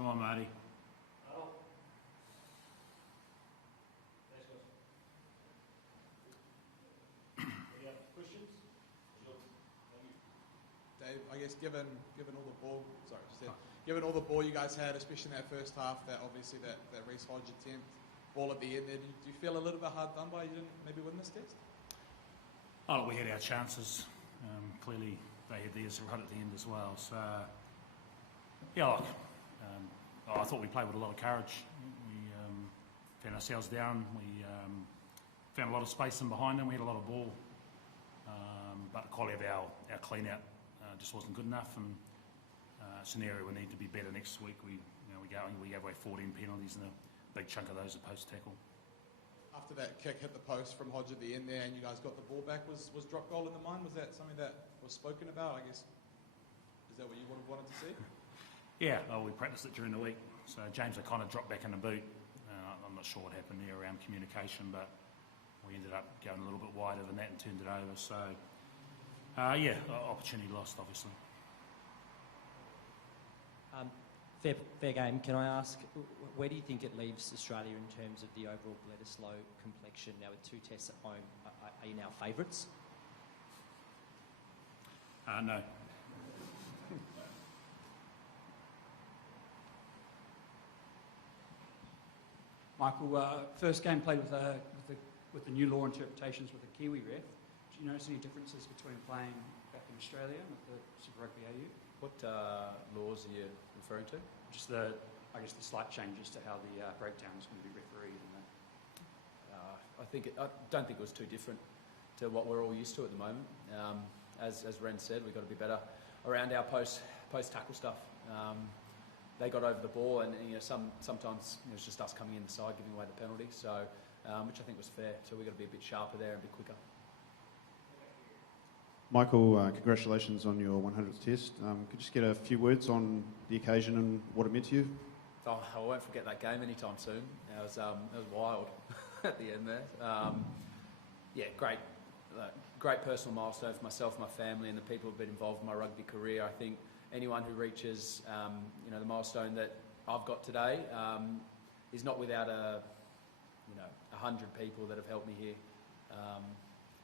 Come on, Marty. Dave, I guess given all the ball, given all the ball you guys had, especially in that first half, that obviously that Reece Hodge attempt, ball at the end there, do you feel a little bit hard done by? You didn't maybe win this test? Oh, we had our chances. Clearly, they had theirs right at the end as well. So, yeah, look, I thought we played with a lot of courage. We found ourselves down. We found a lot of space in behind them. We had a lot of ball, but the quality of our clean out just wasn't good enough. And it's an area we need to be better next week. We gave away 14 penalties, and a big chunk of those are post tackle. After that kick hit the post from Hodge at the end there and you guys got the ball back, was drop goal in the mind? Was that something that was spoken about? I guess, is that what you would have wanted to see? Yeah, well, we practiced it during the week. So James O'Connor dropped back in the boot. I'm not sure what happened there around communication, but we ended up going a little bit wider than that and turned it over. So, yeah, opportunity lost, obviously. Fair game. Can I ask, where do you think it leaves Australia in terms of the overall Bledisloe complexion now with 2 tests at home? Are you now favourites? No. Michael, first game played with the new law interpretations with the Kiwi ref. Do you notice any differences between playing back in Australia and with the Super Rugby AU? What laws are you referring to? Just the slight changes to how the breakdown is going to be refereed. And I don't think it was too different to what we're all used to at the moment. As Ren said, we've got to be better around our post tackle stuff. They got over the ball, and sometimes it was just us coming inside, giving away the penalty. So, which I think was fair. So we've got to be a bit sharper there and a bit quicker. Michael, congratulations on your 100th test. Could you just get a few words on the occasion and what it meant to you? Oh, I won't forget that game anytime soon. It was wild at the end there. Yeah, great personal milestone for myself, my family, and the people who've been involved in my rugby career. I think anyone who reaches, the milestone that I've got today is not without 100 people that have helped me here.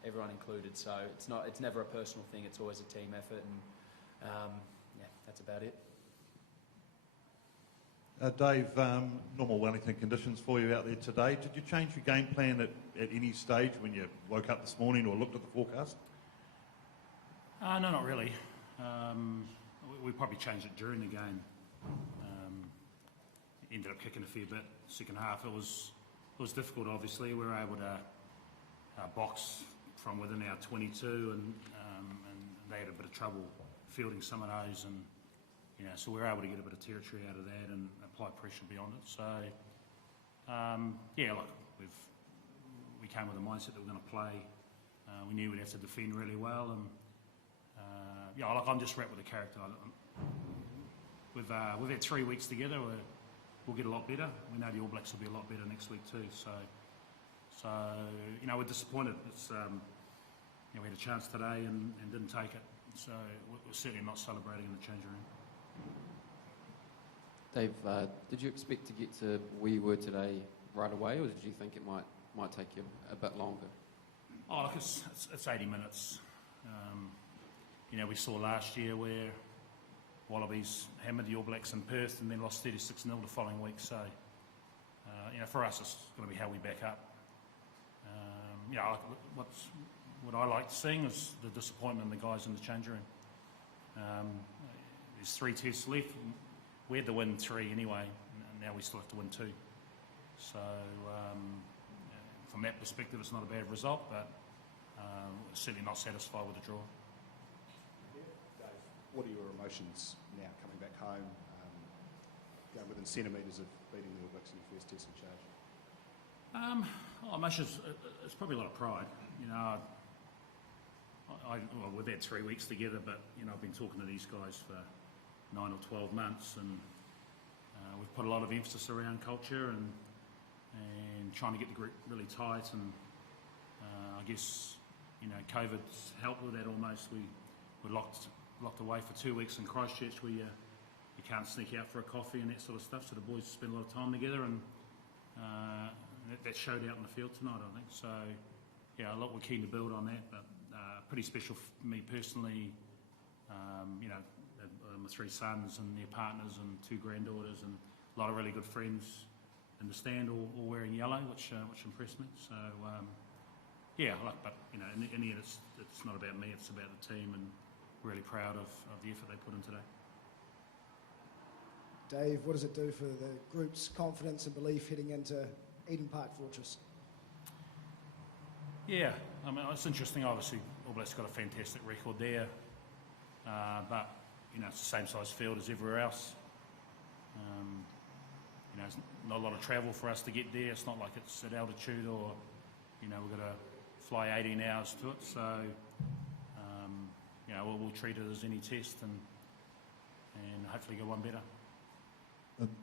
Everyone included, so it's never a personal thing, it's always a team effort, and that's about it. Dave, normal Wellington conditions for you out there today. Did you change your game plan at any stage when you woke up this morning or looked at the forecast? No, not really. We probably changed it during the game. Ended up kicking a fair bit. Second half, it was difficult. Obviously, we were able to box from within our 22, and they had a bit of trouble fielding some of those, and so we were able to get a bit of territory out of that and apply pressure beyond it. So look, we came with a mindset that we're going to play. We knew we'd have to defend really well, and I'm just wrapped with the character. We've had 3 weeks together. We'll get a lot better. We know the All Blacks will be a lot better next week too. So we're disappointed. It's we had a chance today and didn't take it. So we're certainly not celebrating in the changing room. Dave, did you expect to get to where you were today right away, or did you think it might take you a bit longer? Oh, look, it's 80 minutes. We saw last year where Wallabies hammered the All Blacks in Perth and then lost 36-0 the following week. So, for us, it's going to be how we back up. What I like seeing is the disappointment in the guys in the changing room. There's 3 tests left. We had to win 3 anyway, and now we still have to win 2. So, from that perspective, it's not a bad result, but we're certainly not satisfied with the draw. Dave, what are your emotions now coming back home, going within centimetres of beating the All Blacks in the first test in charge? Emotions, it's probably a lot of pride. We've had 3 weeks together, but I've been talking to these guys for 9 or 12 months, and we've put a lot of emphasis around culture and trying to get the group really tight. And I guess COVID's helped with that almost. We were locked away for 2 weeks in Christchurch. We you can't sneak out for a coffee and that sort of stuff. So the boys spend a lot of time together, and that showed out in the field tonight, I think. So yeah, a lot we're keen to build on that, but pretty special for me personally. You know, my 3 sons and their partners and 2 granddaughters and a lot of really good friends in the stand, all wearing yellow, which impressed me. So yeah, but you know, in the end, it's not about me; it's about the team, and really proud of the effort they put in today. Dave, what does it do for the group's confidence and belief heading into Eden Park Fortress? Yeah, I mean, it's interesting. Obviously, All Blacks got a fantastic record there, but you know, it's the same size field as everywhere else. You know, it's not a lot of travel for us to get there. It's not like it's at altitude, or you know, we've got to fly 18 hours to it. So you know, we'll treat it as any test, and hopefully get one better.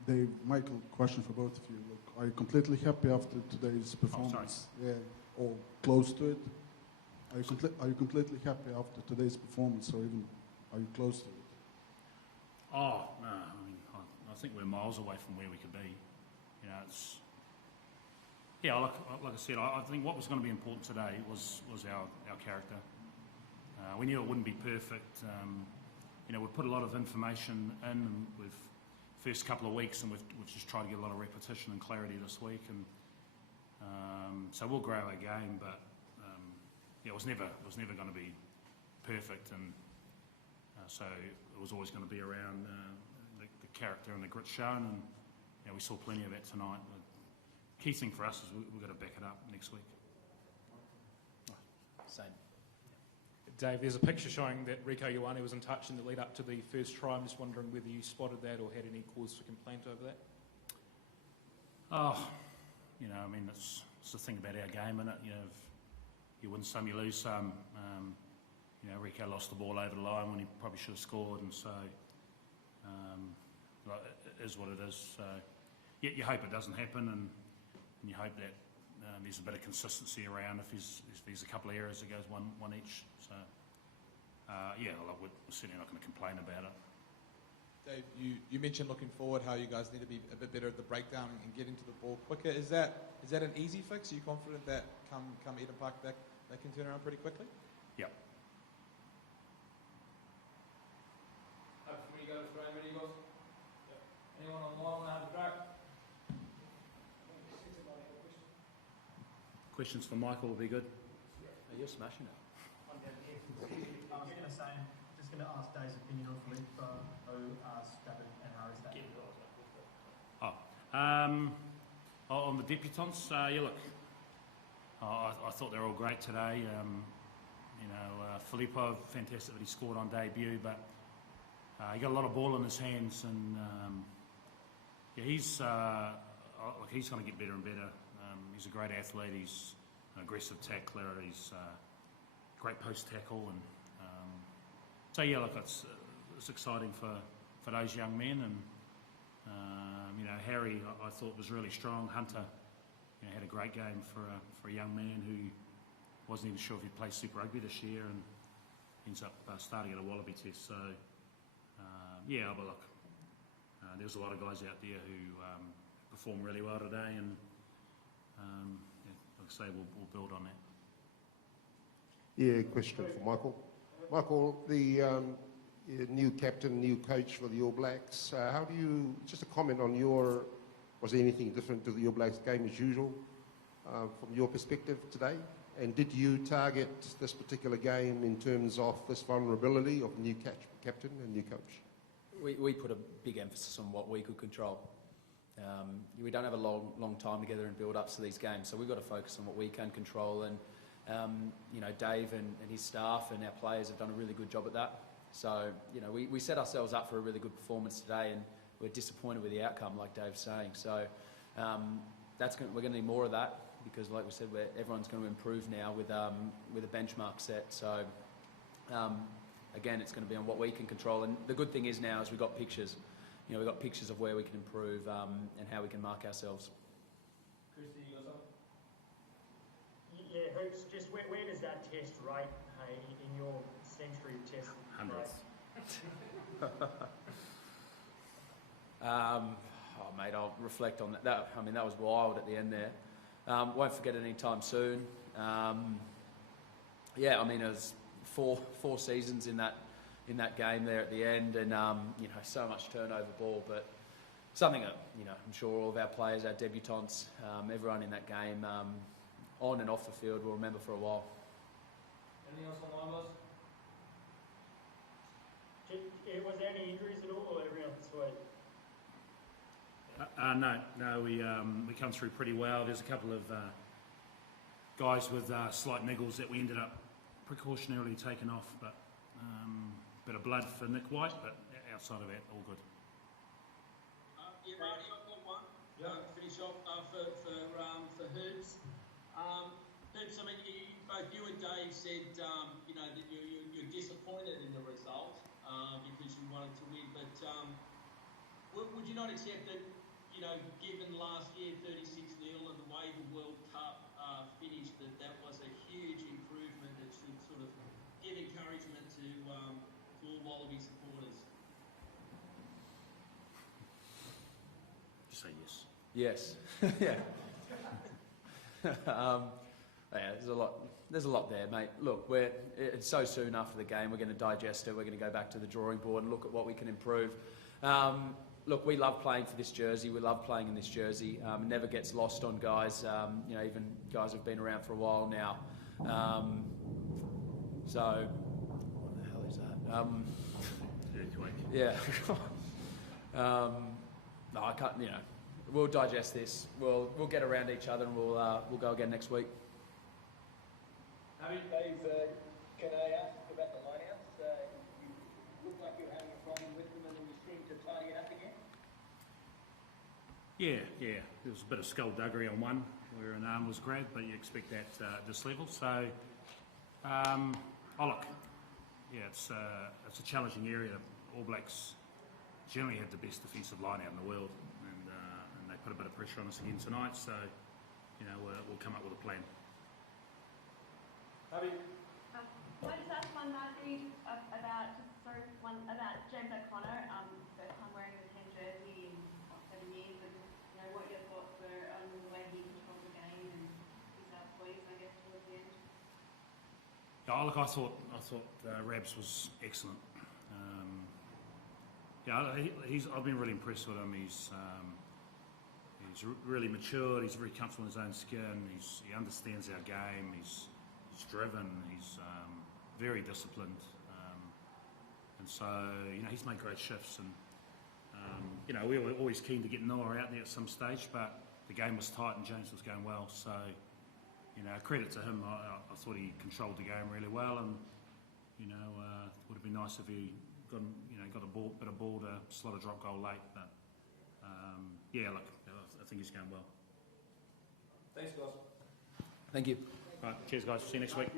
Dave, Michael, question for both of you. Look, are you completely happy after today's performance? Yeah, or close to it? Are you completely happy after today's performance, or even are you close to it? Oh no, I mean, I think we're miles away from where we could be. You know, it's like I said. I think what was going to be important today was our character. We knew it wouldn't be perfect. You know, we've put a lot of information in, and we've first couple of weeks, and we've just tried to get a lot of repetition and clarity this week, and so we'll grow our game. But yeah, it was never going to be perfect, and so it was always going to be around the character and the grit shown, and you know, we saw plenty of that tonight. The key thing for us is we've got to back it up next week. Same. Dave, there's a picture showing that Rieko Ioane was in touch in the lead up to the first try. I'm just wondering whether you spotted that or had any cause for complaint over that? Oh, you know, I mean, it's the thing about our game, isn't it? You know, you win some, you lose some. You know, Rieko lost the ball over the line when he probably should have scored, and so it is what it is. So you hope it doesn't happen, and you hope that there's a bit of consistency around. If there's a couple of errors, it goes one each. So yeah, we're certainly not going to complain about it. Dave, you mentioned looking forward how you guys need to be a bit better at the breakdown and get into the ball quicker. Is that an easy fix? Are you confident that come Eden Park that can turn around pretty quickly? Yep. Before you go to Australia, ready, guys? Anyone online want to have a crack? Questions for Michael will be good. Oh, you're smashing it. I was going to say, just going to ask Dave's opinion on Filippo, Stabbin and Harry Stabbin. On the debutants, yeah, look, I thought they were all great today. You know, Filippo, fantastic that he scored on debut, but he got a lot of ball in his hands, and yeah, he's going to get better and better. He's a great athlete. He's an aggressive tackler. He's great post tackle, and so yeah, look, it's exciting for those young men, and you know, Harry, I thought was really strong. Hunter, you know, had a great game for a young man who wasn't even sure if he'd play Super Rugby this year, and ends up starting at a Wallaby test. So yeah, but look, there's a lot of guys out there who performed really well today, and yeah, like I say, we'll build on that. Yeah, question for Michael. Michael, the new captain, new coach for the All Blacks, how do you, just a comment on was there anything different to the All Blacks game as usual from your perspective today? And did you target this particular game in terms of this vulnerability of new captain and new coach? We put a big emphasis on what we could control. We don't have a long time together in build-ups to these games, so we've got to focus on what we can control. And you know, Dave and his staff and our players have done a really good job at that. So you know, we set ourselves up for a really good performance today, and we're disappointed with the outcome, like Dave's saying. So we're going to need more of that, because, like we said, everyone's going to improve now with a benchmark set. So again, it's going to be on what we can control. And the good thing is now is we've got pictures. You know, we've got pictures of where we can improve and how we can mark ourselves. Christy, you got something? Yeah, Hoops, just where does that test rate, hey, in your century of tests? Hundreds. Mate, I'll reflect on that. That was wild at the end there. Won't forget it anytime soon. It was four seasons in that game there at the end, and so much turnover ball, but something that I'm sure all of our players, our debutants, everyone in that game, on and off the field, will remember for a while. Anything else online, boys? Was there any injuries at all, or everyone sweet? No, we come through pretty well. There's a couple of guys with slight niggles that we ended up precautionarily taking off, but bit of blood for Nick White, but outside of that, all good. Randy, I've got one. Finish off for Herbs. Herbs, both you and Dave said that you're disappointed in the result because you wanted to win, but would you not accept that, given last year 36-0 and the way the World Cup finished, that was a huge improvement that should sort of give encouragement to all Wallaby supporters? Just say yes. Yes. Yeah. There's a lot there, mate. Look, it's so soon after the game. We're going to digest it. We're going to go back to the drawing board and look at what we can improve. Look, we love playing for this jersey. We love playing in this jersey. It never gets lost on guys. Even guys who've been around for a while now. So, what the hell is that? Yeah. No, I can't. We'll digest this. We'll get around each other, and we'll go again next week. Dave, can I ask about the lineouts? You look like you're having a problem with them, and then you seem to tidy it up again. Yeah. There was a bit of skullduggery on one where an arm was grabbed, but you expect that at this level. So, look, yeah, it's a challenging area. All Blacks generally have the best defensive line out in the world, and they put a bit of pressure on us again tonight. So, we'll come up with a plan. Can I just ask one, Margie, about James O'Connor, first time wearing the 10 jersey in 7 years, and what your thoughts were on the way he controlled the game and his poise, I guess, towards the end? Yeah, look, I thought Rabs was excellent. I've been really impressed with him. He's really matured. He's very comfortable in his own skin. He understands our game. He's driven. He's very disciplined, and so he's made great shifts. And we were always keen to get Noah out there at some stage, but the game was tight and James was going well. So credit to him. I thought he controlled the game really well, and would have been nice if he got a bit of ball to slot a drop goal late. But I think he's going well. Thanks, guys. Thank you. Right, cheers, guys. See you next week.